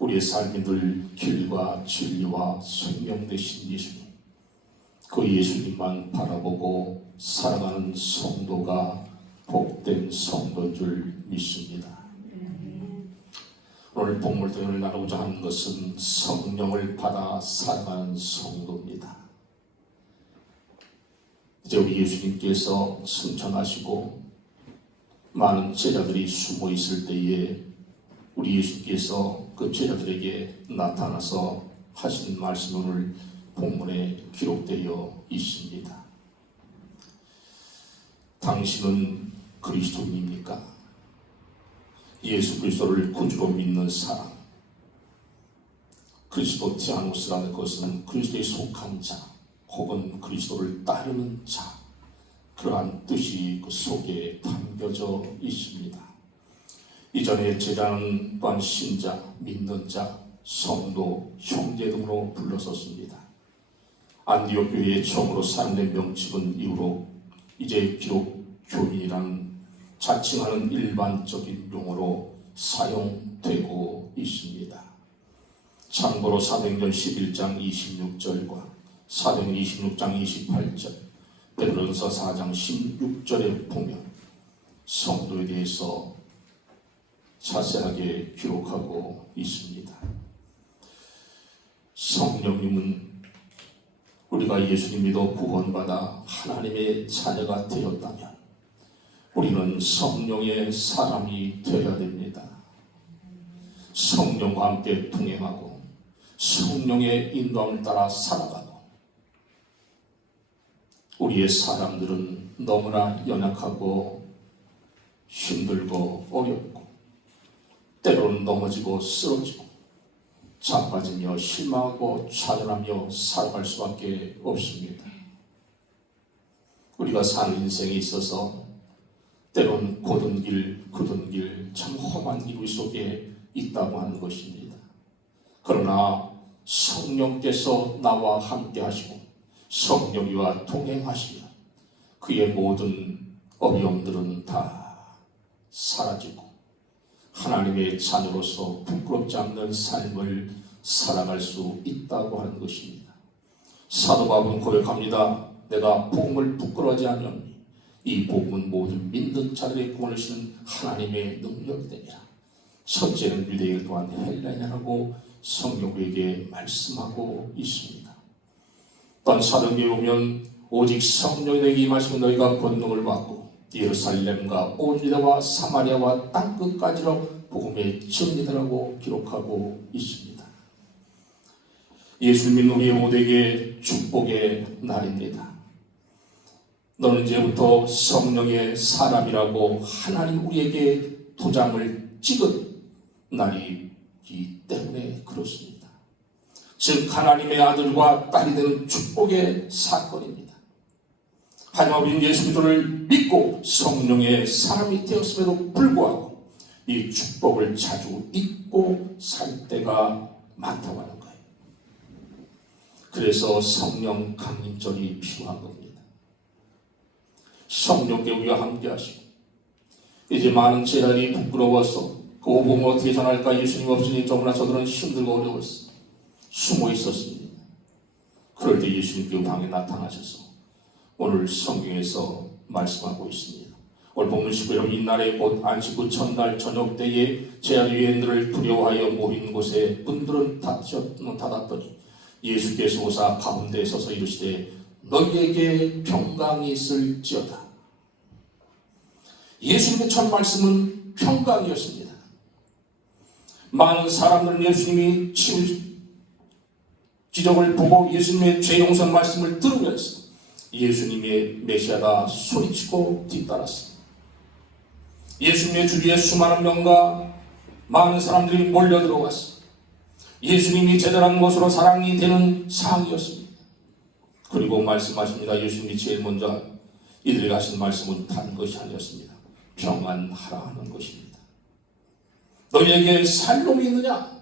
우리의 삶이 늘 길과 진리와 생명 되신 예수님, 그 예수님만 바라보고 살아가는 성도가 복된 성도인 줄 믿습니다. 오늘 본문 등을 나누고자 하는 것은 성령을 받아 살아가는 성도입니다. 이제 우리 예수님께서 승천하시고 많은 제자들이 숨어 있을 때에 우리 예수께서 그 제자들에게 나타나서 하신 말씀이 오늘 본문에 기록되어 있습니다. 당신은 그리스도인입니까? 예수 그리스도를 구주로 믿는 사람. 그리스도티아노스라는 것은 그리스도에 속한 자 혹은 그리스도를 따르는 자, 그러한 뜻이 그 속에 담겨져 있습니다. 이전에 제자는 또한 신자, 믿는 자, 성도, 형제 등으로 불렀었습니다. 안디옥 교회의 처음으로 사용된 명칭은 이후로 이제 비록 교인이란 자칭하는 일반적인 용어로 사용되고 있습니다. 참고로 사도행전 11장 26절과 사도행전 26장 28절, 베드로전서 4장 16절에 보면 성도에 대해서 자세하게 기록하고 있습니다. 성령님은 우리가 예수님 믿어 구원받아 하나님의 자녀가 되었다면 우리는 성령의 사람이 되어야 됩니다. 성령과 함께 동행하고 성령의 인도함을 따라 살아가고, 우리의 사람들은 너무나 연약하고 힘들고 어렵고 때로는 넘어지고 쓰러지고 자빠지며 실망하고 좌절하며 살아갈 수밖에 없습니다. 우리가 사는 인생에 있어서 때로는 고든 길, 굳은 길, 참 험한 길 속에 있다고 하는 것입니다. 그러나 성령께서 나와 함께 하시고 성령이와 동행하시면 그의 모든 어려움들은 다 사라지고 하나님의 자녀로서 부끄럽지 않는 삶을 살아갈 수 있다고 하는 것입니다. 사도 바울은 고백합니다. 내가 복음을 부끄러워하지 않으니 이 복음은 모든 믿는 자들의 구원을 주는 하나님의 능력이 되니라. 첫째는 유대인 또한 헬라인이라고 성령에게 말씀하고 있습니다. 또한 사도행전에 보면 오직 성령이 너에게 임하시면 너희가 권능을 받고 예루살렘과 온 유다와 사마리아와 땅끝까지로 복음의 증인이라고 기록하고 있습니다. 예수 믿는 우리의 모두에게 축복의 날입니다. 너는 이제부터 성령의 사람이라고 하나님 우리에게 도장을 찍은 날이기 때문에 그렇습니다. 즉 하나님의 아들과 딸이 되는 축복의 사건입니다. 하지만 우리는 예수 그리스도를 믿고 성령의 사람이 되었음에도 불구하고 이 축복을 자주 잊고 살 때가 많다고 하는 거예요. 그래서 성령 강림절이 필요한 겁니다. 성령께 우리가 함께 하시고, 이제 많은 제자들이 부끄러워서 그 복음을 어떻게 전할까, 예수님 없으니 너무나 저들은 힘들고 어려웠어 숨어 있었습니다. 그럴 때 예수님 그 방에 나타나셔서 오늘 성경에서 말씀하고 있습니다. 오늘 본문 19절, 이날에 곧 안식구 첫날 저녁 때에 제자들이 유대인들을 두려워하여 모인 곳에 문들은 닫았더니 예수께서 오사 가운데 서서 이르시되 너희에게 평강이 있을지어다. 예수님의 첫 말씀은 평강이었습니다. 많은 사람들은 예수님이 기적을 보고 예수님의 죄 용서 말씀을 들으면서 예수님의 메시아가 소리치고 뒤따랐습니다. 예수님의 주위에 수많은 명과 많은 사람들이 몰려들어왔습니다. 예수님이 제자라는 것으로 사랑이 되는 상황이었습니다. 그리고 말씀하십니다. 예수님이 제일 먼저 이들에게 하신 말씀은 다른 것이 아니었습니다. 평안하라 하는 것입니다. 너희에게 살 놈이 있느냐?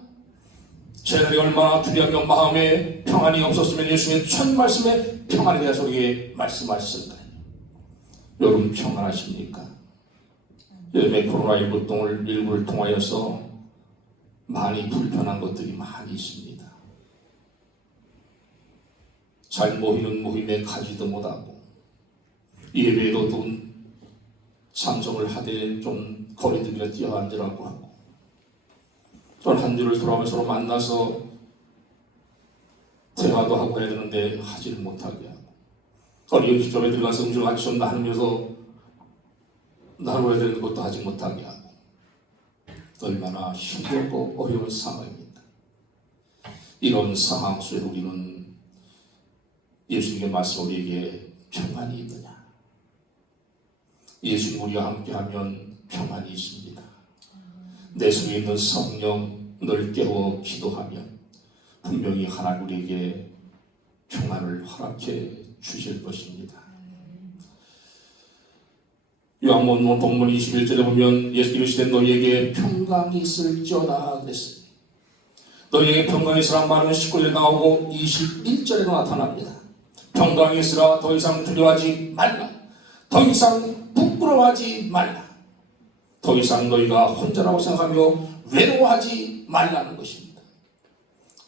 제자들이 얼마나 두려우며 마음에 평안이 없었으면 예수님의 첫 말씀에 평안에 대해서 우리에게 말씀하셨을까요? 여러분 평안하십니까? 요즘에 코로나19를 통하여서 많이 불편한 것들이 많이 있습니다. 잘 모이는 모임에 가지도 못하고 예배로도 참석을 하되 좀 거리두기를 뛰어앉으라고 하고 또 한 주를 돌아오면서 서로 만나서 대화도 하고 해야 되는데 하지를 못하게 하고 또 여기저기 들어가서 음식을 같이 좀 나누면서 나눠야 되는 것도 하지 못하게 하고 얼마나 힘들고 어려운 상황입니다. 이런 상황 속에 우리는 예수님의 말씀 우리에게 평안이 있느냐? 예수님 우리와 함께하면 평안이 있습니다. 내 속에 있는 성령을 깨워 기도하면 분명히 하나님 우리에게 평안을 허락해 주실 것입니다. 요한복음 본문 21절에 보면 예수님이 이르시되 너희에게 평강이 있을지어다 그랬어요. 너희에게 평강이 있으라 말은 19절에 나오고 21절에도 나타납니다. 평강이 있으라 더 이상 두려워하지 말라. 더 이상 부끄러워하지 말라. 더 이상 너희가 혼자라고 생각하며 외로워하지 말라는 것입니다.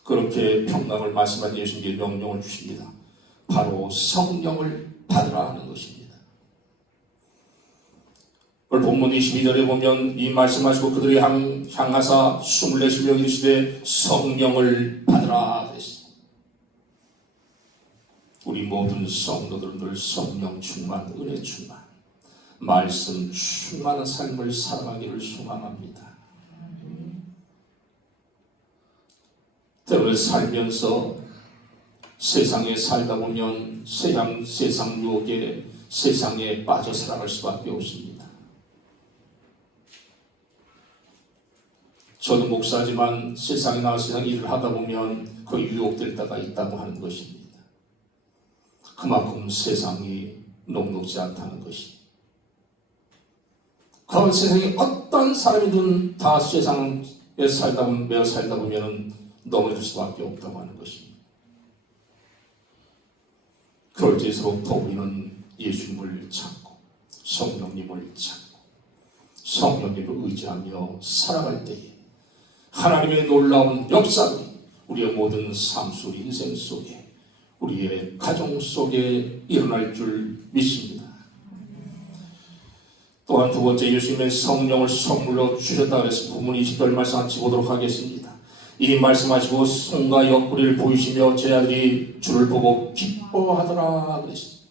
그렇게 평강을 말씀한 예수님께 명령을 주십니다. 바로 성령을 받으라 하는 것입니다. 오늘 본문 22절에 보면 이 말씀하시고 그들이 향하사 24명이 이르시되 성령을 받으라 그랬어요. 우리 모든 성도들은 늘 성령 충만, 은혜 충만, 말씀 충만한 삶을 살아가기를 소망합니다. 때로는 살면서 세상에 살다 보면 세상 유혹에 세상에 빠져 살아갈 수밖에 없습니다. 저도 목사지만 세상에 나와 세상 일을 하다 보면 그 유혹될 때가 있다고 하는 것입니다. 그만큼 세상이 녹록지 않다는 것입니다. 그 세상에 어떤 사람이든 다 세상에 매어 살다 보면 넘어질 수밖에 없다고 하는 것입니다. 그럴 때일수록 더 우리는 예수님을 찾고 성령님을 찾고 성령님을 의지하며 살아갈 때에 하나님의 놀라운 역사들이 우리의 모든 삶 속 인생 속에 우리의 가정 속에 일어날 줄 믿습니다. 또한 두 번째 예수님의 성령을 선물로 주셨다 그래서 본문 20절 말씀 같이 보도록 하겠습니다. 이 말씀하시고 손과 옆구리를 보이시며 제 아들이 주를 보고 기뻐하더라 그랬습니다.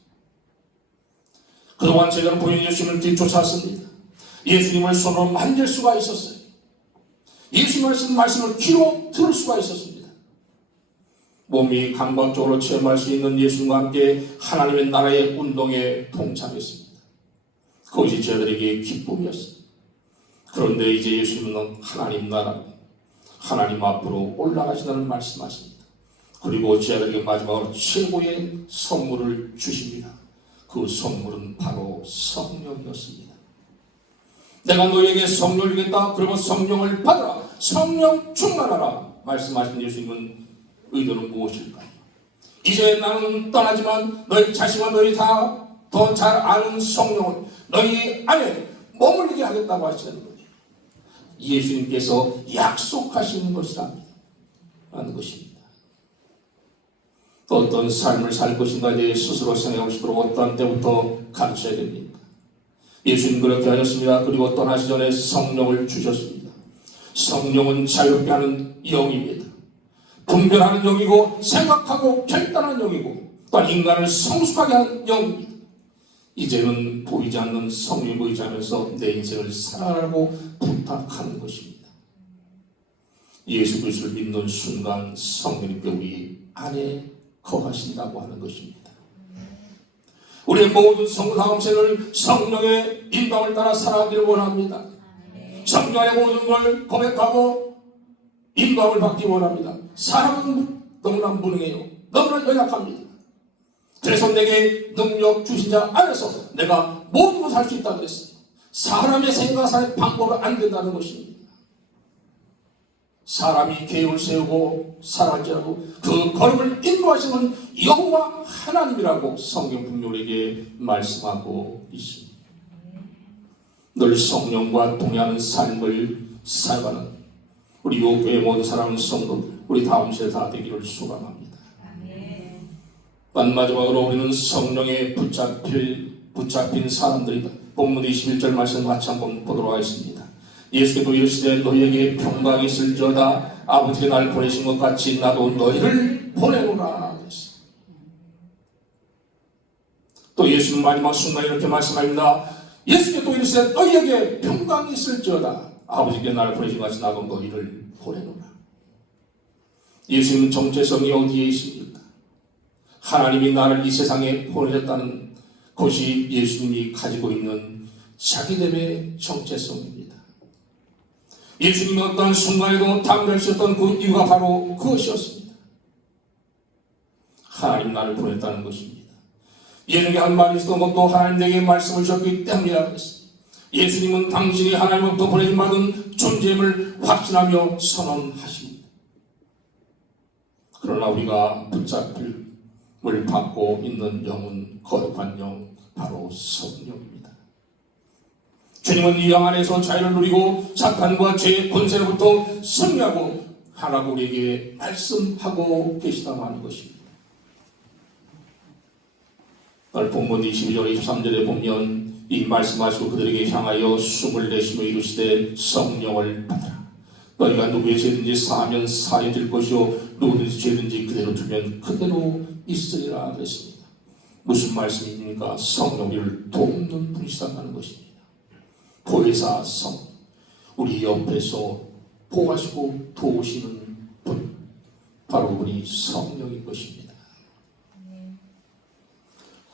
그동안 제가 보인 예수님을 뒤쫓았습니다. 예수님을 손으로 만질 수가 있었어요. 예수님 말씀을 귀로 들을 수가 있었습니다. 몸이 감각적으로 체험할 수 있는 예수님과 함께 하나님의 나라의 운동에 동참했습니다. 그것이 저들에게 기쁨이었습니다. 그런데 이제 예수님은 하나님 나라, 하나님 앞으로 올라가시다는 말씀하십니다. 그리고 저들에게 마지막으로 최고의 선물을 주십니다. 그 선물은 바로 성령이었습니다. 내가 너에게 성령을 주겠다. 그리고 성령을 받아라. 성령 충만하라. 말씀하신 예수님은 의도는 무엇일까요? 이제 나는 떠나지만 너희 자신과 너희 다 더 잘 아는 성령을 너희 안에 머물게 하겠다고 하시는 거예요. 예수님께서 약속하시는 것이라는 것입니다. 어떤 삶을 살 것인가에 대해 스스로 생각하고 싶도록 어떤 때부터 가르쳐야 됩니까? 예수님 그렇게 하셨습니다. 그리고 떠나시 전에 성령을 주셨습니다. 성령은 자유롭게 하는 영입니다. 분별하는 영이고 생각하고 결단하는 영이고 또한 인간을 성숙하게 하는 영입니다. 이제는 보이지 않는 성령을 의지하면서 내 인생을 살아가고 부탁하는 것입니다. 예수 그리스도를 믿는 순간 성령님께 우리 안에 거하신다고 하는 것입니다. 우리의 모든 성도 다음 생을 성령의 인도함을 따라 살아가기를 원합니다. 성령의 모든 걸 고백하고 인도함을 받기 원합니다. 사람은 너무나 무능해요. 너무나 연약합니다. 그래서 내게 능력 주신 자 안에서 내가 모든 것을 할 수 있다고 그랬어요. 사람의 생각하는 방법은 안 된다는 것입니다. 사람이 계획을 세우고 살아갈지라도 그 걸음을 인도하시는 여호와 하나님이라고 성경 분명하게 말씀하고 있습니다. 늘 성령과 동의하는 삶을 살아가는 우리 요교의 모든 사랑하는 성도들, 우리 다음 세대 다 되기를 소망합니다. 마지막으로 우리는 성령에 붙잡힌 사람들이다. 본문 21절 말씀 같이 한번 보도록 하겠습니다. 예수께서 이르시되 너희에게 평강이 있을지어다. 아버지가 날 보내신 것 같이 나도 너희를 보내노라. 또 예수는 마지막 순간에 이렇게 말씀합니다. 예수께서 또 이르시되 너희에게 평강이 있을지어다. 아버지께 나를 보내신 것 같이 나도 너희를 보내노라. 예수님은 정체성이 어디에 있습니까? 하나님이 나를 이 세상에 보내셨다는 것이 예수님이 가지고 있는 자기됨의 정체성입니다. 예수님이 어떤 순간에도 담대할 수 있었던 그 이유가 바로 그것이었습니다. 하나님 나를 보냈다는 것입니다. 예수님이 한 말이 있었던 것도 하나님 내게 말씀을 주셨기 때문이라고 했습니다. 예수님은 당신이 하나님으로부터 보내심 받은 존재임을 확신하며 선언하십니다. 그러나 우리가 붙잡힘을 받고 있는 영은 거룩한 영, 바로 성령입니다. 주님은 이 영 안에서 자유를 누리고 사탄과 죄의 권세로부터 승리하고 하라고 우리에게 말씀하고 계시다고 하는 것입니다. 오늘 본문 22절 23절에 보면 이 말씀하시고 그들에게 향하여 숨을 내쉬며 이르시되 성령을 받으라. 너희가 누구의 죄든지 사하면 사해질 것이요 누구든지 죄든지 그대로 두면 그대로 있으리라 그랬습니다. 무슨 말씀입니까? 성령을 돕는 분이시다는 것입니다. 보혜사 성령, 우리 옆에서 보호하시고 도우시는 분, 바로 우리 성령인 것입니다.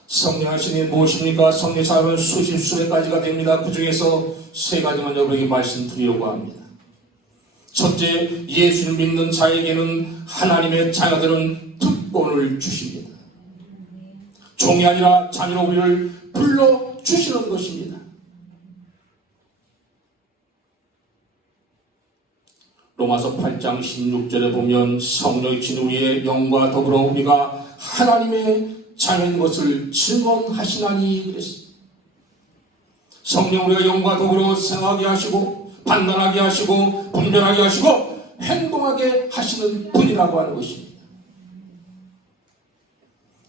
성령 하시니 무엇입니까? 성령 사역은 수십 수백 가지가 됩니다. 그 중에서 세 가지만 여러분에게 말씀드리려고 합니다. 첫째, 예수를 믿는 자에게는 하나님의 자녀들은 특권을 주십니다. 종이 아니라 자녀로 우리를 불러주시는 것입니다. 로마서 8장 16절에 보면 성령이 진 우리의 영과 더불어 우리가 하나님의 자녀인 것을 증언하시나니 그랬습니다. 성령 우리가 영과 더불어 생각하게 하시고 판단하게 하시고 분별하게 하시고 행동하게 하시는 분이라고 하는 것입니다.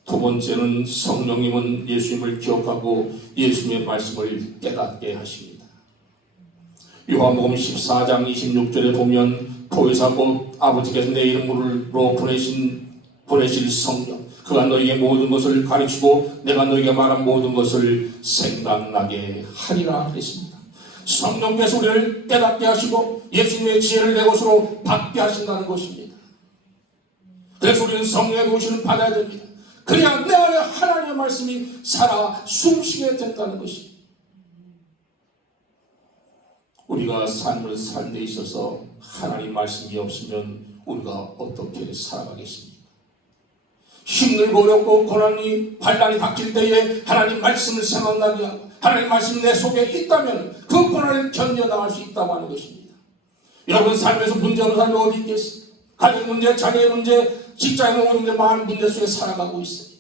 두 번째는 성령님은 예수님을 기억하고 예수님의 말씀을 깨닫게 하십니다. 요한복음 14장 26절에 보면 보혜사 곧 아버지께서 내 이름으로 보내실 성령 그가 너희에게 모든 것을 가르치고 내가 너희에게 말한 모든 것을 생각나게 하리라 했습니다. 성령께서 우리를 깨닫게 하시고 예수님의 지혜를 내 것으로 받게 하신다는 것입니다. 그래서 우리는 성령의 도우심을 받아야 됩니다. 그래야 내 안에 하나님의 말씀이 살아 숨쉬게 된다는 것입니다. 우리가 삶을 살 데 있어서 하나님 말씀이 없으면 우리가 어떻게 살아가겠습니까? 힘들고 어렵고 고난이 반란이 닥칠 때에 하나님 말씀을 생각나게 하고 하나님 말씀이 내 속에 있다면 그 고난을 견뎌나갈 수 있다고 하는 것입니다. 여러분 삶에서 문제 없는 사람이 어디 있겠습니까? 가족 문제, 자녀의 문제, 직장의 문제, 많은 문제 속에 살아가고 있어요.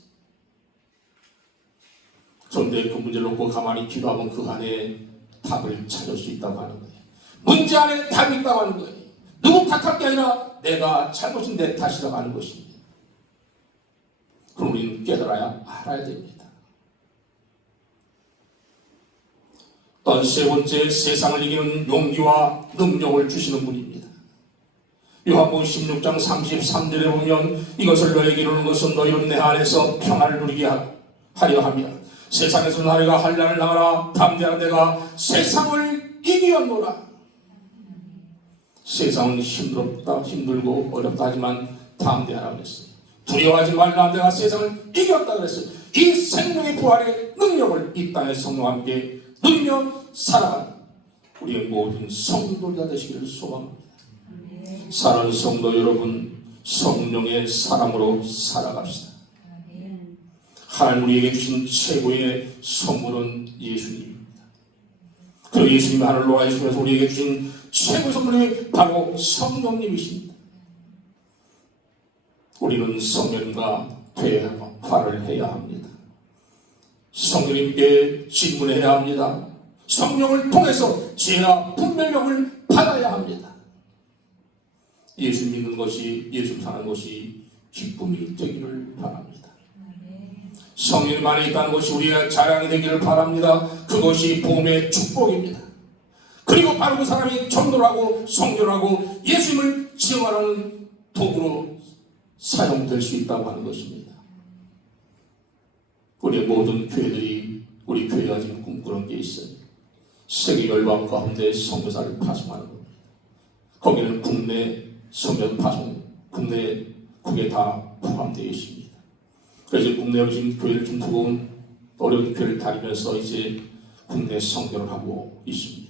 그런데 그 문제를 놓고 가만히 기도하면 그 안에 답을 찾을 수 있다고 하는 거예요. 문제 안에 답이 있다고 하는 거예요. 누구 탓할 게 아니라 내가 잘못인 내 탓이라고 하는 것입니다. 그럼 우리는 깨달아야 알아야 됩니다. 또 세 번째, 세상을 이기는 용기와 능력을 주시는 분입니다. 요한복음 16장 33절에 보면 이것을 너에게 이루는 것은 너희는 내 안에서 평안을 누리게 하려 함이라. 세상에서 너희가 환난을 당하라. 담대하라. 내가 세상을 이기었노라. 세상은 힘들고 어렵다 하지만 담대하라 그랬어요. 두려워하지 말라. 내가 세상을 이겼다 그랬어요. 이 생명의 부활의 능력을 이 땅의 성령과 함께 누리며 살아가는 우리의 모든 성도가 되시기를 소망합니다. 사랑하는 성도 여러분, 성령의 사람으로 살아갑시다. 하나님 우리에게 주신 최고의 선물은 예수님입니다. 그 예수님이 하늘로 가시면서 우리에게 주신 최고의 선물이 바로 성령님이십니다. 우리는 성령과 대화를 해야 합니다. 성령님께 질문해야 합니다. 성령을 통해서 죄와 분별력을 받아야 합니다. 예수 믿는 것이, 예수 사는 것이 기쁨이 되기를 바랍니다. 성령 안에 있다는 것이 우리의 자랑이 되기를 바랍니다. 그것이 복음의 축복입니다. 그리고 바로 그 사람이 전도하고 성결하고 예수님을 증언하는 도구로 사용될 수 있다고 하는 것입니다. 우리의 모든 교회들이, 우리 교회가 지금 꿈꾸는 게 있어요. 세계 열방 가운데 선교사를 파송하는 겁니다. 거기는 국내 선교 파송, 국외 다 포함되어 있습니다. 그래서 국내로 지금 교회를 좀 두고 어려운 교회를 다니면서 이제 국내 선교를 하고 있습니다.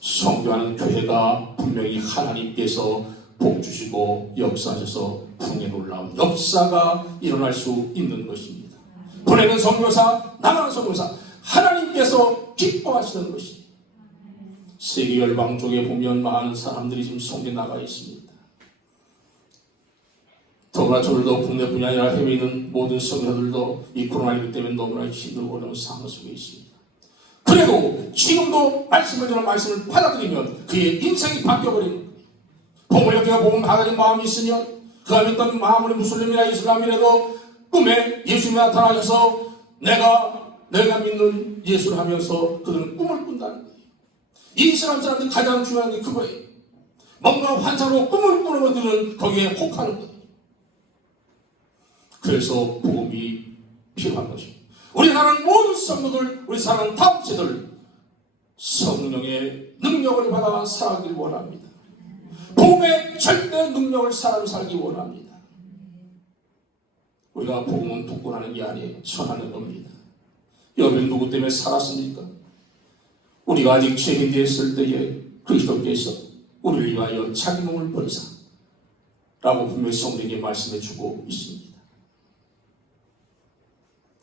선교하는 교회가 분명히 하나님께서 복 주시고 역사하셔서 풍에 놀라운 역사가 일어날 수 있는 것입니다. 보내는 선교사, 나가는 선교사, 하나님께서 기뻐하시는 것입니다. 세계 열방 쪽에 보면 많은 사람들이 지금 선교에 나가 있습니다. 더구나 저들도 국내뿐이 아니라 해외에 있는 모든 선교사들도 이 코로나19 때문에 너무나 힘들고 어려운 상황 속에 있습니다. 그래도 지금도 말씀을 전한 말씀을 받아들이면 그의 인생이 바뀌어버리는 거예요. 복음을 여기가 복음 받아들인 마음이 있으면 그가 믿던 마음으로 무슬림이나 이슬람이라도 꿈에 예수님이 나타나셔서 내가 믿는 예수를 하면서 그들은 꿈을 꾼다는 거예요. 이 이슬람 사람들 가장 중요한 게 그거예요. 뭔가 환상으로 꿈을 꾸는 것들은 거기에 혹하는 거예요. 그래서 복음이 필요한 것입니다. 우리 사랑하는 모든 성도들, 우리 사랑하는 다음 세대들 성령의 능력을 받아 살아가길 원합니다. 복음의 절대 능력을 살기 원합니다. 우리가 복음은 부끄러워하는 게 아니에요. 전하는 겁니다. 여러분 누구 때문에 살았습니까? 우리가 아직 죄인 되었을 때에 그리스도께서 우리를 위하여 자기 몸을 버리사 라고 분명히 성령에게 말씀해 주고 있습니다.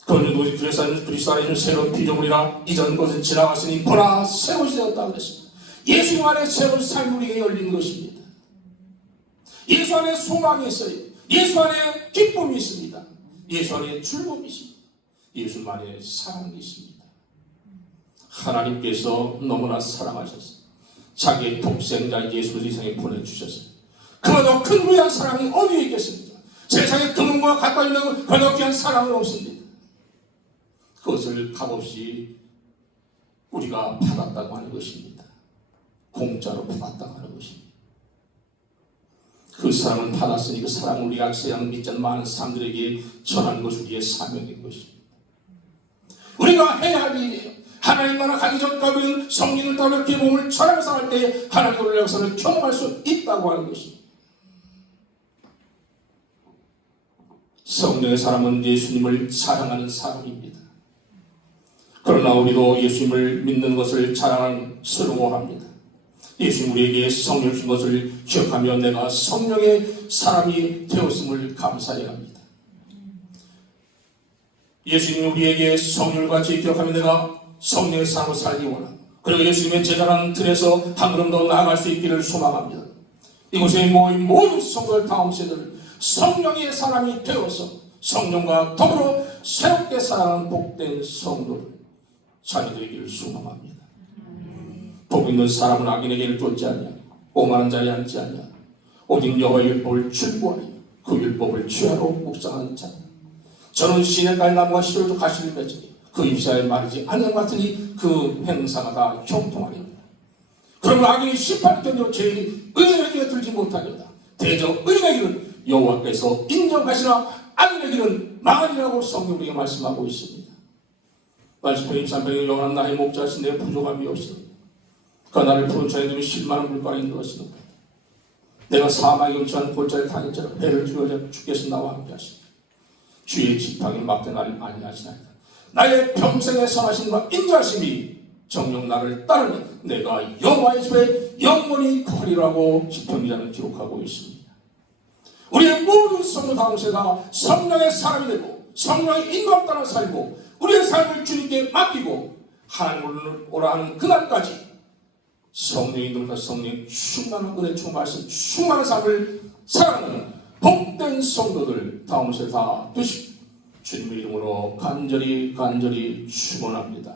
그는 그리스도 안에 새로운 피조물이라 이전 것은 지나갔으니 보라 새로 되었다 그랬습니다. 예수 안에 새로운 삶이 우리에게 열리는 것입니다. 예수 안에 소망이 있어요. 예수 안에 기쁨이 있습니다. 예수 안에 즐거움이 있습니다. 예수 안에 사랑이 있습니다. 하나님께서 너무나 사랑하셔서 자기의 독생자 예수를 세상에 보내주셨어요. 그보다 큰 위한 사랑이 어디에 있겠습니까? 세상에 금은과 가까이 있는 그보다 귀한 사랑은 없습니다. 그것을 값없이 우리가 받았다고 하는 것입니다. 공짜로 받았다고 하는 것입니다. 그 사랑을 받았으니 그 사랑을 우리가 세상 믿지 않는 많은 사람들에게 전하는 것이 우리의 사명인 것입니다. 우리가 해야 할 일이에요. 하나님 나라 가기 전까지는 성령을 따라 이렇게 몸을 전하면서 할 때 하나님의 우리 역사를 경험할 수 있다고 하는 것입니다. 성령의 사람은 예수님을 사랑하는 사람입니다. 그러나 우리도 예수님을 믿는 것을 자랑스러워합니다. 예수님 우리에게 성령을 준 것을 기억하며 내가 성령의 사람이 되었음을 감사해야 합니다. 예수님이 우리에게 성령을 같이 기억하며 내가 성령의 사람으로 살기 원합니다. 그리고 예수님의 제자라는 틀에서 한 걸음 더 나아갈 수 있기를 소망합니다. 이곳에 모인 모든 성도들 다음 세대를 성령의 사람이 되어서 성령과 더불어 새롭게 살아가는 복된 성도들 자녀들에게를 소망합니다. 복 있는 사람은 악인에게를 쫓지 않냐, 오만한 자리 앉지 않냐, 오직 여호와의 율법을 즐거워하여 그 율법을 죄로 묵상하는 자냐. 저는 시냇가에 나무가 시들도 가시를 맺으니 그 입사에 마르지 않는 것 같으니 그 행사가 다 형통하리로다. 그러면 악인이 심판을 견디고 죄인이 의인에게 들지 못하리로다. 대저 의인에게는 여호와께서 인정하시나 악인에게는 망하리라고 성경 우리에게 말씀하고 있습니다. 말씀편 2300년 영원한 나의 목자신 내 부족함이 없어. 그가 나를 푸른 자의 눈이 실만한 물가에 인도하시는 거다. 내가 사망의 음침한 골짜기를 다닐지라 배를 두려워 주께서 나와 함께 하시니 주의 지팡이 막대 나를 안위하시나이다. 나의 평생의 선하심과 인자하심이 정녕 나를 따르니 내가 여호와의 집에 영원히 거하리라고 시편기자는 기록하고 있습니다. 우리의 모든 성도 다음세가 성령의 사람이 되고 성령의 인도함 따라 살고 우리의 삶을 주님께 맡기고 하나님을 오라 하는 그날까지 성령의 인도를 성령의 충만한 은혜 충만하신 충만한 삶을 살아가는 복된 성도들 다음세 다 되시고 주님의 이름으로 간절히 축원합니다.